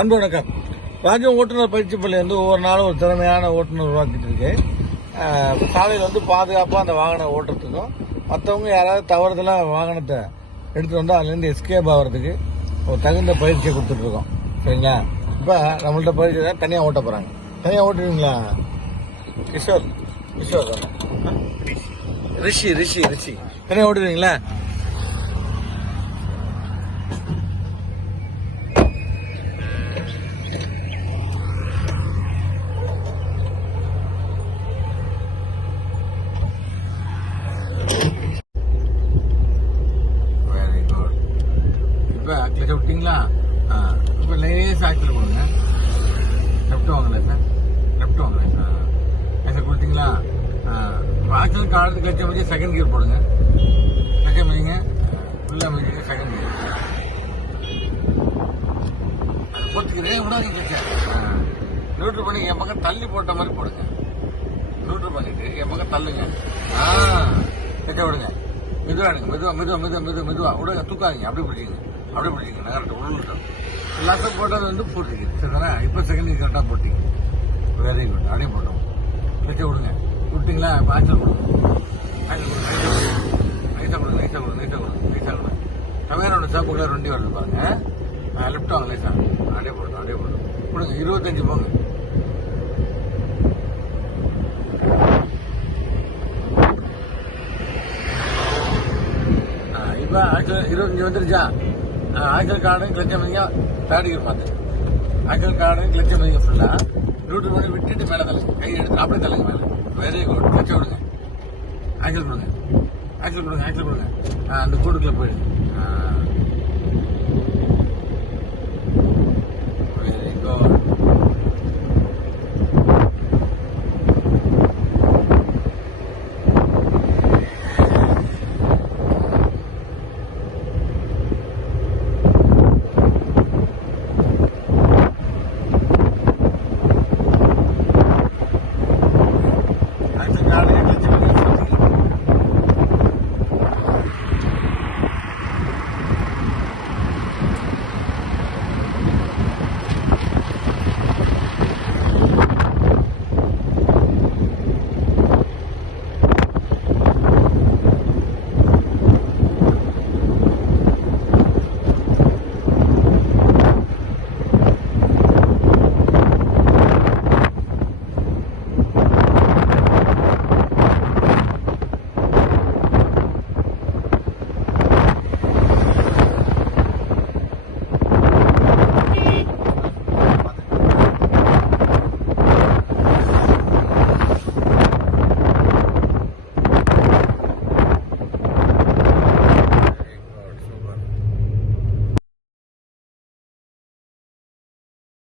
அன்பு வணக்கம். ராஜ்யம் ஓட்டுநர் பயிற்சி பள்ளி ஒவ்வொரு நாளும் ஒரு திறமையான ஓட்டுநர் உருவாக்கிட்டு இருக்கு. சாலையில் பாதுகாப்பாக அந்த வாகனம் ஓட்டுறதுக்கும் மற்றவங்க யாராவது தவறுதலாக வாகனத்தை எடுத்து வந்தால் அதுலேருந்து எஸ்கேப் ஆகிறதுக்கு ஒரு தகுந்த பயிற்சியை கொடுத்துட்டு இருக்கோம். சரிங்களா? இப்போ நம்மள்ட்ட பயிற்சி தான் தனியாக ஓட்ட போகிறாங்க. தனியாக ஓட்டுவீங்களா? கிஷோர் ரிஷி தனியாக ஓட்டுவீங்களா? இப்போ கிளச்ச விட்டீங்களா? இப்போ லேஸ் ஆக்சில் கொடுங்க. லெஃப்ட் வாங்கல சார், லெஃப்ட் வாங்கல சார். ஆக்சில் கொடுத்தீங்களா? ஆக்சில் காலத்து கிளச்ச மதிய செகண்ட் கியர் போடுங்க. கிளச்ச மதிங்க ஃபுல்லாக மதிங்க செகண்ட் கியர் போட்டுக்கிறேன். விடாதீங்க கிளச்ச. நியூட்ரல் பண்ணி என் பக்கம் தள்ளி போட்ட மாதிரி போடுங்க. நியூட்ரல் பண்ணிட்டு என் பக்கம் தள்ளுங்க. கிளச்ச விடுங்க. மெதுவா விடுங்க. தூக்காதீங்க. அப்படியே பிடிச்சிங்க நகரத்தை உள்ள லாஸ்ட்டாக போட்டது போட்டிங்க. சரிதானே? இப்போ செகண்ட் கரெக்டாக போட்டிங்க. Very good. அப்படியே போட்டோம். கிளச்ச விடுங்க. விட்டீங்களா? இப்போ ஆக்சல் கொடுங்க. நைஸாக கொடுங்க. டவேரா ஒன்று சாப்பு கலர் வண்டி வருது பாருங்க. லெஃப்ட் வாங்க லேசா. அப்படியே போட்டோம். கொடுங்க. 25 போங்க. இப்போ ஆக்சுவல் 25 வந்துருச்சா? ஆக்சல் கார்டு கிளச்ச மதிங்க தேர்ட் கியர் பார்த்து ஆக்சல் கார்டு கிளச்ச மதிங்க ஃபுல்லாக நியூட்ரல் பண்ணி விட்டுட்டு மேலே தள்ளுங்க. கை எடுத்து அப்படியே தள்ளுங்க மேலே. Very good. கிளச்ச விடுங்க. ஆக்சல் கொடுங்க. அந்த கூடுக்குள்ள போயிடுங்க.